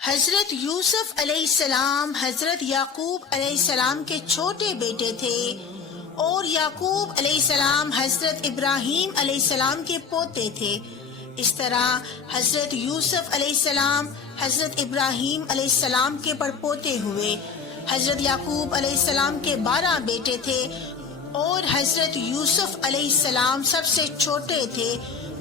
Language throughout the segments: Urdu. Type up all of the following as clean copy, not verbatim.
حضرت یوسف علیہ السلام حضرت یعقوب علیہ السلام کے چھوٹے بیٹے تھے اور یعقوب علیہ السلام حضرت ابراہیم علیہ السلام کے پوتے تھے۔ اس طرح حضرت یوسف علیہ السلام حضرت ابراہیم علیہ السلام کے پڑپوتے ہوئے۔ حضرت یعقوب علیہ السلام کے 12 بیٹے تھے اور حضرت یوسف علیہ السلام سب سے چھوٹے تھے۔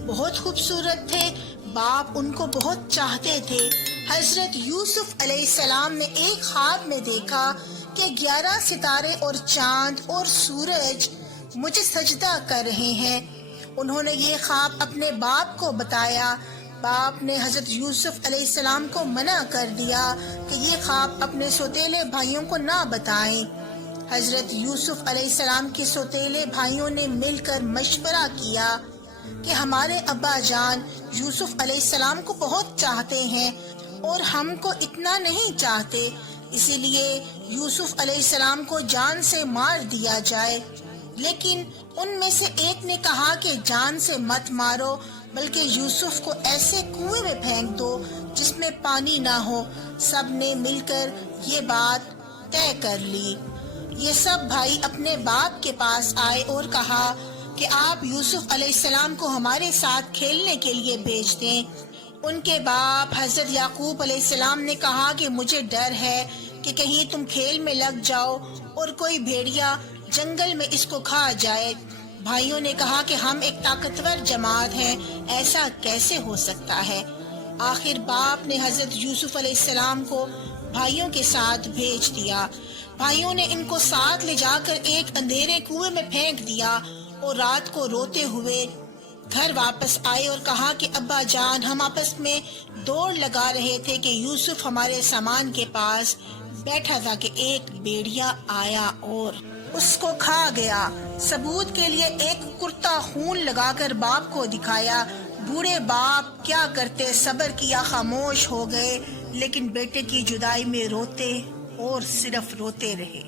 بہت خوبصورت تھے، باپ ان کو بہت چاہتے تھے۔ حضرت یوسف علیہ السلام نے ایک خواب میں دیکھا کہ 11 ستارے اور چاند اور سورج مجھے سجدہ کر رہے ہیں۔ انہوں نے یہ خواب اپنے باپ کو بتایا۔ باپ نے حضرت یوسف علیہ السلام کو منع کر دیا کہ یہ خواب اپنے سوتیلے بھائیوں کو نہ بتائیں۔ حضرت یوسف علیہ السلام کے سوتیلے بھائیوں نے مل کر مشورہ کیا کہ ہمارے ابا جان یوسف علیہ السلام کو بہت چاہتے ہیں اور ہم کو اتنا نہیں چاہتے، اسی لیے یوسف علیہ السلام کو جان سے مار دیا جائے۔ لیکن ان میں سے ایک نے کہا کہ جان سے مت مارو، بلکہ یوسف کو ایسے کنویں میں پھینک دو جس میں پانی نہ ہو۔ سب نے مل کر یہ بات طے کر لی۔ یہ سب بھائی اپنے باپ کے پاس آئے اور کہا کہ آپ یوسف علیہ السلام کو ہمارے ساتھ کھیلنے کے لیے بھیج دیں۔ ان کے باپ حضرت یعقوب علیہ السلام نے کہا کہ مجھے ڈر ہے کہ کہیں تم کھیل میں لگ جاؤ اور کوئی بھیڑیا جنگل میں اس کو کھا جائے۔ بھائیوں نے کہا کہ ہم ایک طاقتور جماعت ہیں، ایسا کیسے ہو سکتا ہے؟ آخر باپ نے حضرت یوسف علیہ السلام کو بھائیوں کے ساتھ بھیج دیا۔ بھائیوں نے ان کو ساتھ لے جا کر ایک اندھیرے کنویں میں پھینک دیا اور رات کو روتے ہوئے گھر واپس آئے اور کہا کہ ابا جان ہم آپس میں دوڑ لگا رہے تھے کہ یوسف ہمارے سامان کے پاس بیٹھا تھا کہ ایک بھیڑیا آیا اور اس کو کھا گیا۔ ثبوت کے لیے ایک کرتا خون لگا کر باپ کو دکھایا۔ بوڑھے باپ کیا کرتے، صبر کیا، خاموش ہو گئے، لیکن بیٹے کی جدائی میں روتے اور صرف روتے رہے۔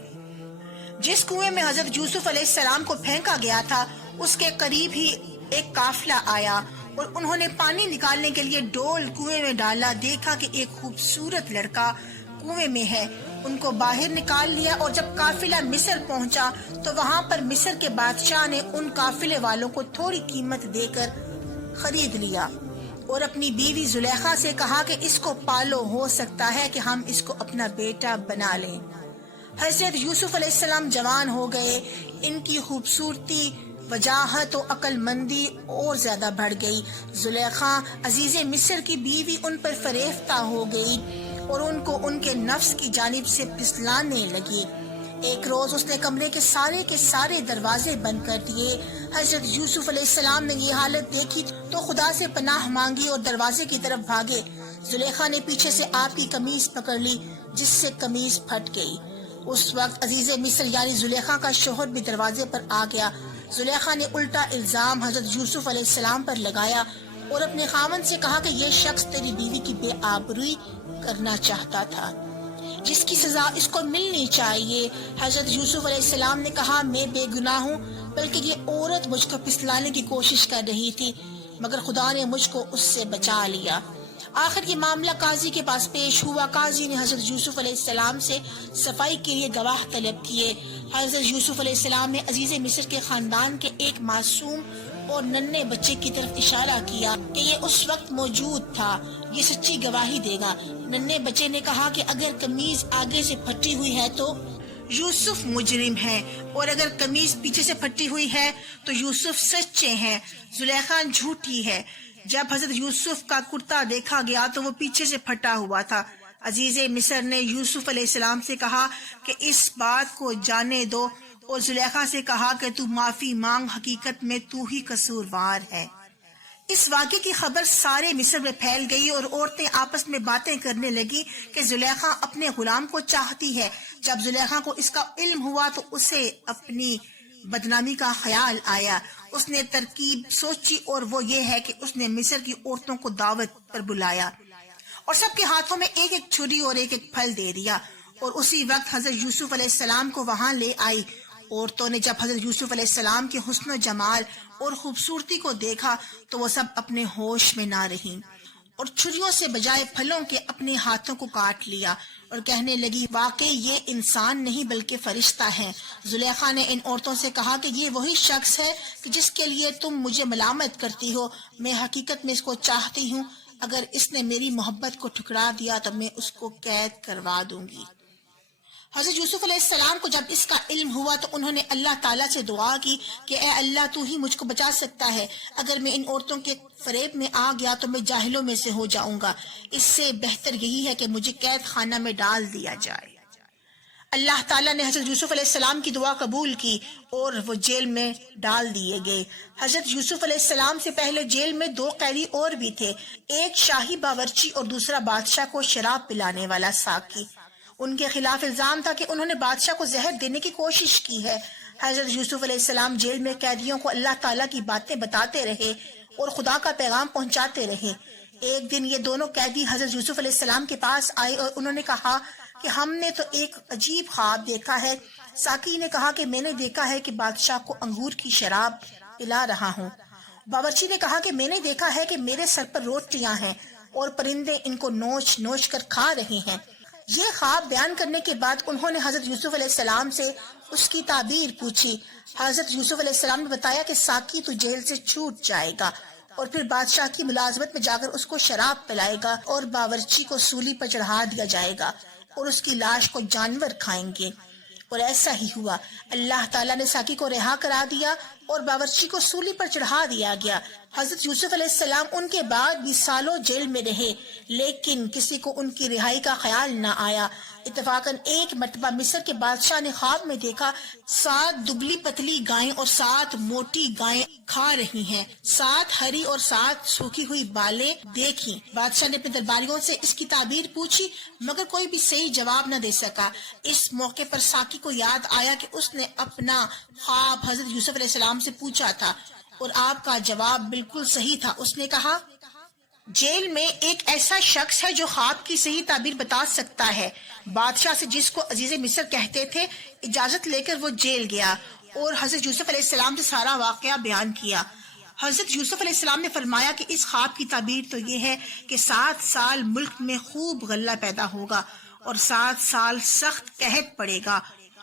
جس کنویں میں حضرت یوسف علیہ السلام کو پھینکا گیا تھا اس کے قریب ہی ایک قافلہ آیا اور انہوں نے پانی نکالنے کے لیے ڈول کنویں میں ڈالا۔ دیکھا کہ ایک خوبصورت لڑکا کنویں میں ہے، ان کو باہر نکال لیا، اور جب قافلہ مصر پہنچا تو وہاں پر مصر کے بادشاہ نے ان قافلے والوں کو تھوڑی قیمت دے کر خرید لیا اور اپنی بیوی زلیخا سے کہا کہ اس کو پالو، ہو سکتا ہے کہ ہم اس کو اپنا بیٹا بنا لیں۔ حضرت یوسف علیہ السلام جوان ہو گئے، ان کی خوبصورتی، وجاہت و عقل مندی اور زیادہ بڑھ گئی۔ زلیخا عزیز مصر کی بیوی ان پر فریفتہ ہو گئی اور ان کو ان کے نفس کی جانب سے پھسلانے لگی۔ ایک روز اس نے کمرے کے سارے دروازے بند کر دیے۔ حضرت یوسف علیہ السلام نے یہ حالت دیکھی تو خدا سے پناہ مانگی اور دروازے کی طرف بھاگے۔ زلیخا نے پیچھے سے آپ کی قمیض پکڑ لی جس سے قمیض پھٹ گئی۔ اس وقت عزیز مصر یعنی زلیخا کا شوہر بھی دروازے پر آ گیا۔ زلیخا نے الٹا الزام حضرت یوسف علیہ السلام پر لگایا اور اپنے خاوند سے کہا کہ یہ شخص تیری بیوی کی بے آبروئی کرنا چاہتا تھا، جس کی سزا اس کو ملنی چاہیے۔ حضرت یوسف علیہ السلام نے کہا میں بے گناہ ہوں، بلکہ یہ عورت مجھ کو پھسلانے کی کوشش کر رہی تھی، مگر خدا نے مجھ کو اس سے بچا لیا۔ آخر یہ معاملہ قاضی کے پاس پیش ہوا۔ قاضی نے حضرت یوسف علیہ السلام سے صفائی کے لیے گواہ طلب کیے۔ حضرت یوسف علیہ السلام نے عزیز مصر کے خاندان کے ایک معصوم اور ننھے بچے کی طرف اشارہ کیا کہ یہ اس وقت موجود تھا، یہ سچی گواہی دے گا۔ ننھے بچے نے کہا کہ اگر قمیض آگے سے پھٹی ہوئی ہے تو یوسف مجرم ہے، اور اگر قمیض پیچھے سے پھٹی ہوئی ہے تو یوسف سچے ہیں، زلیخا جھوٹی ہے۔ جب حضرت یوسف کا کرتا دیکھا گیا تو وہ پیچھے سے پھٹا ہوا تھا۔ عزیز مصر نے یوسف علیہ السلام سے کہا کہ اس بات کو جانے دو، اور زلیخا سے کہا کہ تو معافی مانگ، حقیقت میں تو ہی قصوروار ہے۔ اس واقعے کی خبر سارے مصر میں پھیل گئی اور عورتیں آپس میں باتیں کرنے لگی کہ زلیخا اپنے غلام کو چاہتی ہے۔ جب زلیخا کو اس کا علم ہوا تو اسے اپنی بدنامی کا خیال آیا۔ اس نے ترکیب سوچی اور وہ یہ ہے کہ اس نے مصر کی عورتوں کو دعوت پر بلایا اور سب کے ہاتھوں میں ایک ایک چھری اور ایک ایک پھل دے دیا، اور اسی وقت حضرت یوسف علیہ السلام کو وہاں لے آئی۔ عورتوں نے جب حضرت یوسف علیہ السلام کے حسن و جمال اور خوبصورتی کو دیکھا تو وہ سب اپنے ہوش میں نہ رہیں۔ اور چھریوں سے بجائے پھلوں کے اپنے ہاتھوں کو کاٹ لیا اور کہنے لگی واقعی یہ انسان نہیں بلکہ فرشتہ ہے۔ زلیخا نے ان عورتوں سے کہا کہ یہ وہی شخص ہے کہ جس کے لیے تم مجھے ملامت کرتی ہو، میں حقیقت میں اس کو چاہتی ہوں، اگر اس نے میری محبت کو ٹھکرا دیا تو میں اس کو قید کروا دوں گی۔ حضرت یوسف علیہ السلام کو جب اس کا علم ہوا تو انہوں نے اللہ تعالیٰ سے دعا کی کہ اے اللہ تو ہی مجھ کو بچا سکتا ہے، اگر میں ان عورتوں کے فریب میں آ گیا تو میں جاہلوں میں سے ہو جاؤں گا، اس سے بہتر یہی ہے کہ مجھے قید خانہ میں ڈال دیا جائے۔ اللہ تعالیٰ نے حضرت یوسف علیہ السلام کی دعا قبول کی اور وہ جیل میں ڈال دیے گئے۔ حضرت یوسف علیہ السلام سے پہلے جیل میں 2 قیدی اور بھی تھے، ایک شاہی باورچی اور دوسرا بادشاہ کو شراب پلانے والا ساقی۔ ان کے خلاف الزام تھا کہ انہوں نے بادشاہ کو زہر دینے کی کوشش کی ہے۔ حضرت یوسف علیہ السلام جیل میں قیدیوں کو اللہ تعالیٰ کی باتیں بتاتے رہے اور خدا کا پیغام پہنچاتے رہے۔ ایک دن یہ دونوں قیدی حضرت یوسف علیہ السلام کے پاس آئے اور انہوں نے کہا کہ ہم نے تو ایک عجیب خواب دیکھا ہے۔ ساقی نے کہا کہ میں نے دیکھا ہے کہ بادشاہ کو انگور کی شراب پلا رہا ہوں۔ باورچی نے کہا کہ میں نے دیکھا ہے کہ میرے سر پر روٹیاں ہیں اور پرندے ان کو نوچ نوچ کر کھا رہے ہیں۔ یہ خواب بیان کرنے کے بعد انہوں نے حضرت یوسف علیہ السلام سے اس کی تعبیر پوچھی۔ حضرت یوسف علیہ السلام نے بتایا کہ ساقی تو جیل سے چھوٹ جائے گا اور پھر بادشاہ کی ملازمت میں جا کر اس کو شراب پلائے گا اور باورچی کو سولی پر چڑھا دیا جائے گا اور اس کی لاش کو جانور کھائیں گے، اور ایسا ہی ہوا۔ اللہ تعالیٰ نے ساقی کو رہا کرا دیا اور باورچی کو سولی پر چڑھا دیا گیا۔ حضرت یوسف علیہ السلام ان کے بعد بھی سالوں جیل میں رہے، لیکن کسی کو ان کی رہائی کا خیال نہ آیا۔ اتفاقاً ایک مرتبہ مصر کے بادشاہ نے خواب میں دیکھا 7 دبلی پتلی گائیں اور 7 موٹی گائیں کھا رہی ہیں، 7 ہری اور 7 سوکھی ہوئی بالیں دیکھی۔ بادشاہ نے اپنے درباریوں سے اس کی تعبیر پوچھی مگر کوئی بھی صحیح جواب نہ دے سکا۔ اس موقع پر ساقی کو یاد آیا کہ اس نے اپنا خواب حضرت یوسف علیہ السلام سے پوچھا تھا اور آپ کا جواب بالکل صحیح تھا۔ اس نے کہا جیل میں ایک ایسا شخص ہے جو خواب کی صحیح تعبیر بتا سکتا ہے۔ بادشاہ سے جس کو عزیز مصر کہتے تھے اجازت لے کر وہ جیل گیا اور حضرت یوسف علیہ السلام سے سارا واقعہ بیان کیا۔ حضرت یوسف علیہ السلام نے فرمایا کہ اس خواب کی تعبیر تو یہ ہے کہ 7 سال ملک میں خوب غلہ پیدا ہوگا اور 7 سال سخت قحط پڑے گا،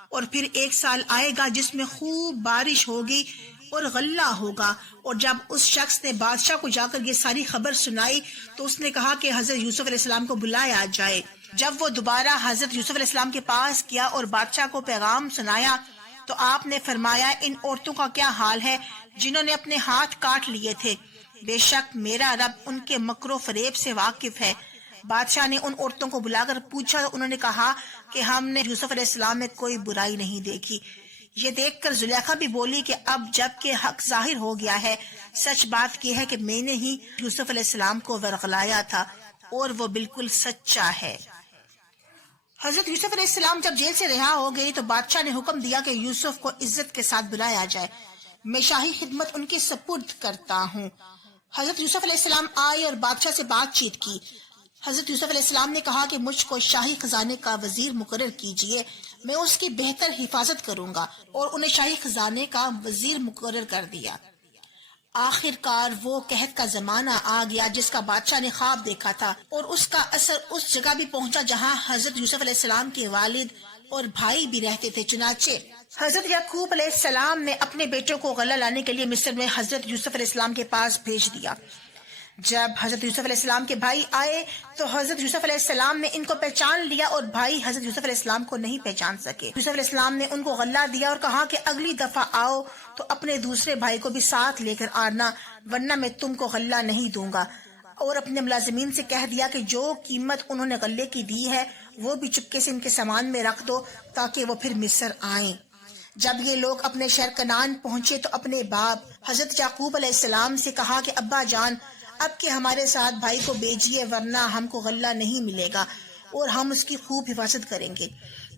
اور پھر 1 سال آئے گا جس میں خوب بارش ہوگی اور غلہ ہوگا۔ اور جب اس شخص نے بادشاہ کو جا کر یہ ساری خبر سنائی تو اس نے کہا کہ حضرت یوسف علیہ السلام کو بلایا جائے۔ جب وہ دوبارہ حضرت یوسف علیہ السلام کے پاس گیا اور بادشاہ کو پیغام سنایا تو آپ نے فرمایا ان عورتوں کا کیا حال ہے جنہوں نے اپنے ہاتھ کاٹ لیے تھے، بے شک میرا رب ان کے مکر و فریب سے واقف ہے۔ بادشاہ نے ان عورتوں کو بلا کر پوچھا تو انہوں نے کہا کہ ہم نے یوسف علیہ السلام میں کوئی برائی نہیں دیکھی۔ یہ دیکھ کر زلیخا بھی بولی کہ اب جب کہ حق ظاہر ہو گیا ہے، سچ بات یہ ہے کہ میں نے ہی یوسف علیہ السلام کو ورغلایا تھا اور وہ بالکل سچا ہے۔ حضرت یوسف علیہ السلام جب جیل سے رہا ہو گئی تو بادشاہ نے حکم دیا کہ یوسف کو عزت کے ساتھ بلایا جائے، میں شاہی خدمت ان کے سپرد کرتا ہوں۔ حضرت یوسف علیہ السلام آئے اور بادشاہ سے بات چیت کی۔ حضرت یوسف علیہ السلام نے کہا کہ مجھ کو شاہی خزانے کا وزیر مقرر کیجئے، میں اس کی بہتر حفاظت کروں گا، اور انہیں شاہی خزانے کا وزیر مقرر کر دیا۔ آخر کار وہ قحط کا زمانہ آ گیا جس کا بادشاہ نے خواب دیکھا تھا، اور اس کا اثر اس جگہ بھی پہنچا جہاں حضرت یوسف علیہ السلام کے والد اور بھائی بھی رہتے تھے۔ چنانچہ حضرت یعقوب علیہ السلام نے اپنے بیٹوں کو غلہ لانے کے لیے مصر میں حضرت یوسف علیہ السلام کے پاس بھیج دیا۔ جب حضرت یوسف علیہ السلام کے بھائی آئے تو حضرت یوسف علیہ السلام نے ان کو پہچان لیا اور بھائی حضرت یوسف علیہ السلام کو نہیں پہچان سکے۔ یوسف علیہ السلام نے ان کو غلہ دیا اور کہا کہ اگلی دفعہ آؤ تو اپنے دوسرے بھائی کو بھی ساتھ لے کر آنا، ورنہ میں تم کو غلہ نہیں دوں گا، اور اپنے ملازمین سے کہہ دیا کہ جو قیمت انہوں نے غلے کی دی ہے وہ بھی چپکے سے ان کے سامان میں رکھ دو تاکہ وہ پھر مصر آئیں۔ جب یہ لوگ اپنے شہر کنعان پہنچے تو اپنے باپ حضرت یعقوب علیہ السلام سے کہا کہ ابا جان اب کہ ہمارے ساتھ بھائی کو بھیجیے ورنہ ہم کو غلہ نہیں ملے گا اور ہم اس کی خوب حفاظت کریں گے۔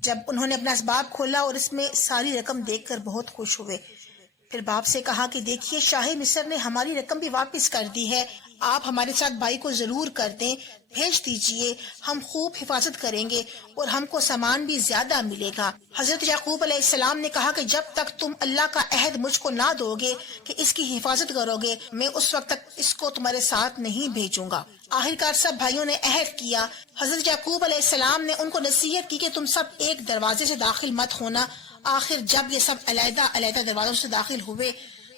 جب انہوں نے اپنا اسباب کھولا اور اس میں ساری رقم دیکھ کر بہت خوش ہوئے، پھر باپ سے کہا کہ دیکھیے شاہ مصر نے ہماری رقم بھی واپس کر دی ہے، آپ ہمارے ساتھ بھائی کو ضرور کر دیں، بھیج دیجئے، ہم خوب حفاظت کریں گے اور ہم کو سامان بھی زیادہ ملے گا۔ حضرت یعقوب علیہ السلام نے کہا کہ جب تک تم اللہ کا عہد مجھ کو نہ دو گے کہ اس کی حفاظت کرو گے، میں اس وقت تک اس کو تمہارے ساتھ نہیں بھیجوں گا۔ آخرکار سب بھائیوں نے عہد کیا. حضرت یعقوب علیہ السلام نے ان کو نصیحت کی کہ تم سب ایک دروازے سے داخل مت ہونا. آخر جب یہ سب علیحدہ علیحدہ دروازوں سے داخل ہوئے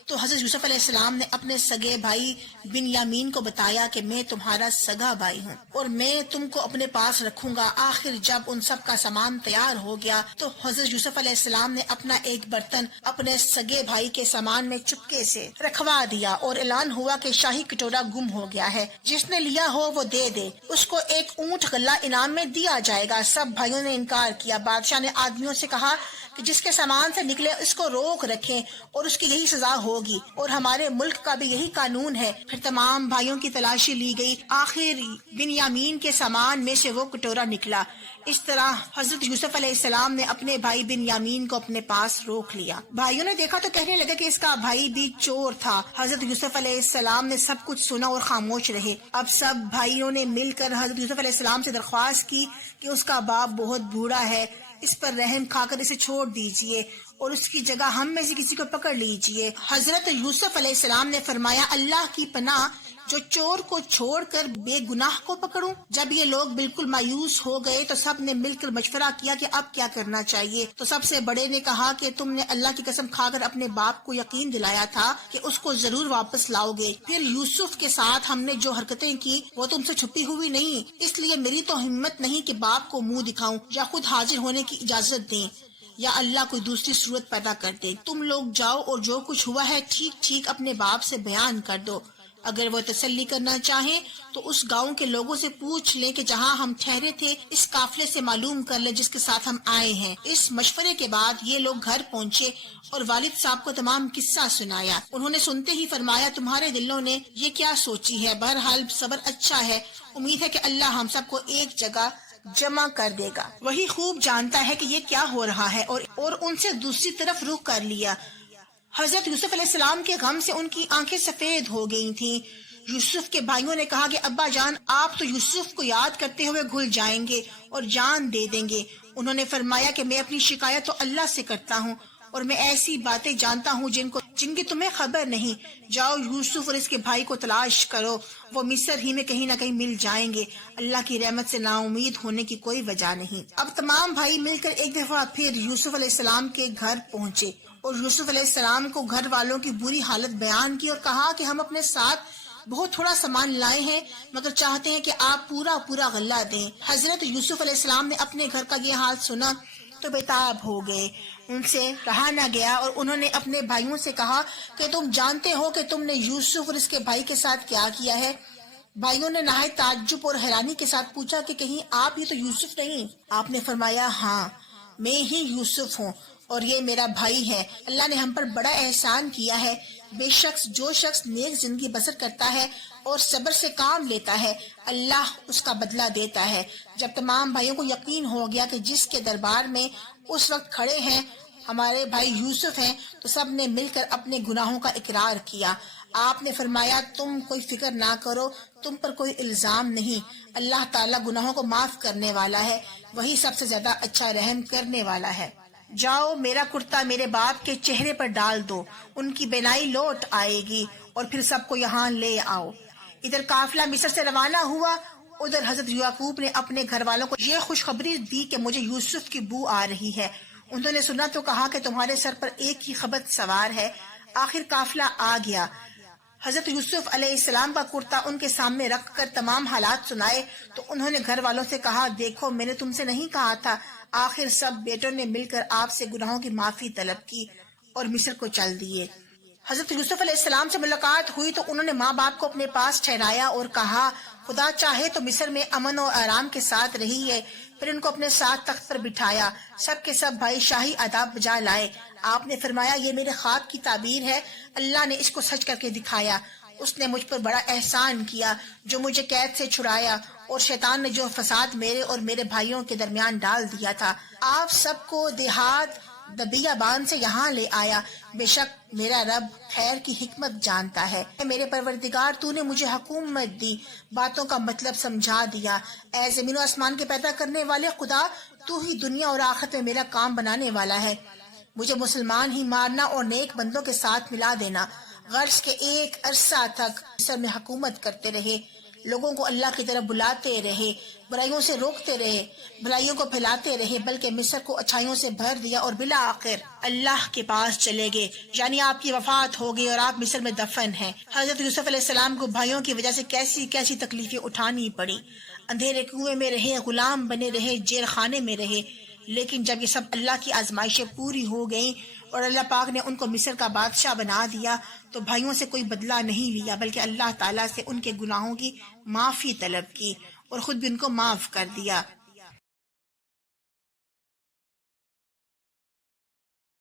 تو حضرت یوسف علیہ السلام نے اپنے سگے بھائی بنیامین کو بتایا کہ میں تمہارا سگا بھائی ہوں اور میں تم کو اپنے پاس رکھوں گا. آخر جب ان سب کا سامان تیار ہو گیا تو حضرت یوسف علیہ السلام نے اپنا ایک برتن اپنے سگے بھائی کے سامان میں چپکے سے رکھوا دیا اور اعلان ہوا کہ شاہی کٹورا گم ہو گیا ہے, جس نے لیا ہو وہ دے دے, اس کو ایک اونٹ غلہ انعام میں دیا جائے گا. سب بھائیوں نے انکار کیا. بادشاہ نے آدمیوں سے کہا کہ جس کے سامان سے نکلے اس کو روک رکھیں اور اس کی یہی سزا ہوگی, اور ہمارے ملک کا بھی یہی قانون ہے. پھر تمام بھائیوں کی تلاشی لی گئی. آخر بنیامین کے سامان میں سے وہ کٹورا نکلا. اس طرح حضرت یوسف علیہ السلام نے اپنے بھائی بنیامین کو اپنے پاس روک لیا. بھائیوں نے دیکھا تو کہنے لگے کہ اس کا بھائی بھی چور تھا. حضرت یوسف علیہ السلام نے سب کچھ سنا اور خاموش رہے. اب سب بھائیوں نے مل کر حضرت یوسف علیہ السلام سے درخواست کی کہ اس کا باپ بہت بوڑھا ہے, اس پر رحم کھا کر اسے چھوڑ دیجئے اور اس کی جگہ ہم میں سے کسی کو پکڑ لیجئے. حضرت یوسف علیہ السلام نے فرمایا, اللہ کی پناہ, جو چور کو چھوڑ کر بے گناہ کو پکڑوں. جب یہ لوگ بالکل مایوس ہو گئے تو سب نے مل کر مشورہ کیا کہ اب کیا کرنا چاہیے. تو سب سے بڑے نے کہا کہ تم نے اللہ کی قسم کھا کر اپنے باپ کو یقین دلایا تھا کہ اس کو ضرور واپس لاؤ گے. پھر یوسف کے ساتھ ہم نے جو حرکتیں کی وہ تم سے چھپی ہوئی نہیں, اس لیے میری تو ہمت نہیں کہ باپ کو منہ دکھاؤں یا خود حاضر ہونے کی اجازت دیں یا اللہ کوئی دوسری صورت پیدا کر دے. تم لوگ جاؤ اور جو کچھ ہوا ہے ٹھیک ٹھیک اپنے باپ سے بیان کر دو. اگر وہ تسلی کرنا چاہیں تو اس گاؤں کے لوگوں سے پوچھ لیں کہ جہاں ہم ٹھہرے تھے اس قافلے سے معلوم کر لیں جس کے ساتھ ہم آئے ہیں. اس مشورے کے بعد یہ لوگ گھر پہنچے اور والد صاحب کو تمام قصہ سنایا. انہوں نے سنتے ہی فرمایا, تمہارے دلوں نے یہ کیا سوچی ہے؟ بہرحال صبر اچھا ہے, امید ہے کہ اللہ ہم سب کو ایک جگہ جمع کر دے گا. وہی خوب جانتا ہے کہ یہ کیا ہو رہا ہے, اور ان سے دوسری طرف رخ کر لیا. حضرت یوسف علیہ السلام کے غم سے ان کی آنکھیں سفید ہو گئی تھیں. یوسف کے بھائیوں نے کہا کہ ابا جان, آپ تو یوسف کو یاد کرتے ہوئے گھل جائیں گے اور جان دے دیں گے. انہوں نے فرمایا کہ میں اپنی شکایت تو اللہ سے کرتا ہوں اور میں ایسی باتیں جانتا ہوں جن کی تمہیں خبر نہیں. جاؤ یوسف اور اس کے بھائی کو تلاش کرو, وہ مصر ہی میں کہیں نہ کہیں مل جائیں گے. اللہ کی رحمت سے نا امید ہونے کی کوئی وجہ نہیں. اب تمام بھائی مل کر ایک دفعہ پھر یوسف علیہ السلام کے گھر پہنچے اور یوسف علیہ السلام کو گھر والوں کی بری حالت بیان کی اور کہا کہ ہم اپنے ساتھ بہت تھوڑا سامان لائے ہیں مگر چاہتے ہیں کہ آپ پورا غلہ دیں. حضرت یوسف علیہ السلام نے اپنے گھر کا یہ حال سنا تو بےتاب ہو گئے. ان سے رہا نہ گیا اور انہوں نے اپنے بھائیوں سے کہا کہ تم جانتے ہو کہ تم نے یوسف اور اس کے بھائی کے ساتھ کیا کیا ہے. بھائیوں نے نہایت تعجب اور حیرانی کے ساتھ پوچھا کہ کہیں آپ ہی تو یوسف نہیں؟ آپ نے فرمایا, ہاں میں ہی یوسف ہوں اور یہ میرا بھائی ہے. اللہ نے ہم پر بڑا احسان کیا ہے. بے شک جو شخص نیک زندگی بسر کرتا ہے اور صبر سے کام لیتا ہے اللہ اس کا بدلہ دیتا ہے. جب تمام بھائیوں کو یقین ہو گیا کہ جس کے دربار میں اس وقت کھڑے ہیں ہمارے بھائی یوسف ہیں تو سب نے مل کر اپنے گناہوں کا اقرار کیا. آپ نے فرمایا, تم کوئی فکر نہ کرو, تم پر کوئی الزام نہیں. اللہ تعالیٰ گناہوں کو معاف کرنے والا ہے, وہی سب سے زیادہ اچھا رحم کرنے والا ہے. جاؤ میرا کرتا میرے باپ کے چہرے پر ڈال دو, ان کی بینائی لوٹ آئے گی, اور پھر سب کو یہاں لے آؤ. ادھر قافلہ مصر سے روانہ ہوا. ادھر حضرت یعقوب نے اپنے گھر والوں کو یہ خوشخبری دی کہ مجھے یوسف کی بو آ رہی ہے. انہوں نے سنا تو کہا کہ تمہارے سر پر ایک ہی خبر سوار ہے. آخر قافلہ آ گیا. حضرت یوسف علیہ السلام کا کرتا ان کے سامنے رکھ کر تمام حالات سنائے تو انہوں نے گھر والوں سے کہا, دیکھو میں نے تم سے نہیں کہا تھا. آخر سب بیٹوں نے مل کر آپ سے گناہوں کی معافی طلب کی اور مصر کو چل دیے. حضرت یوسف علیہ السلام سے ملاقات ہوئی تو انہوں نے ماں باپ کو اپنے پاس ٹھہرایا اور کہا, خدا چاہے تو مصر میں امن اور آرام کے ساتھ رہی ہے. پھر ان کو اپنے ساتھ تخت پر بٹھایا. سب کے سب بھائی شاہی آداب بجا لائے. آپ نے فرمایا, یہ میرے خواب کی تعبیر ہے, اللہ نے اس کو سچ کر کے دکھایا. اس نے مجھ پر بڑا احسان کیا جو مجھے قید سے چھڑایا, اور شیطان نے جو فساد میرے اور میرے بھائیوں کے درمیان ڈال دیا تھا آپ سب کو دیہات دبیا بان سے یہاں لے آیا. بے شک میرا رب خیر کی حکمت جانتا ہے. میرے پروردگار تو نے مجھے حکومت دی, باتوں کا مطلب سمجھا دیا. اے زمین و آسمان کے پیدا کرنے والے خدا, تو ہی دنیا اور آخرت میں میرا کام بنانے والا ہے. مجھے مسلمان ہی مارنا اور نیک بندوں کے ساتھ ملا دینا. غرض کے ایک عرصہ تک مصر میں حکومت کرتے رہے, لوگوں کو اللہ کی طرف بلاتے رہے، برائیوں سے روکتے رہے، بھلائیوں کو پھیلاتے رہے، بلکہ مصر کو اچھائیوں سے بھر دیا اور بالآخر اللہ کے پاس چلے گئے، یعنی آپ کی وفات ہو گئی اور آپ مصر میں دفن ہیں۔ حضرت یوسف علیہ السلام کو بھائیوں کی وجہ سے کیسی کیسی تکلیفیں اٹھانی پڑی، اندھیرے کنویں میں رہے، غلام بنے رہے، جیل خانے میں رہے، لیکن جب یہ سب اللہ کی آزمائشیں پوری ہو گئیں اور اللہ پاک نے ان کو مصر کا بادشاہ بنا دیا تو بھائیوں سے کوئی بدلہ نہیں لیا، بلکہ اللہ تعالیٰ سے ان کے گناہوں کی معافی طلب کی اور خود بھی ان کو معاف کر دیا۔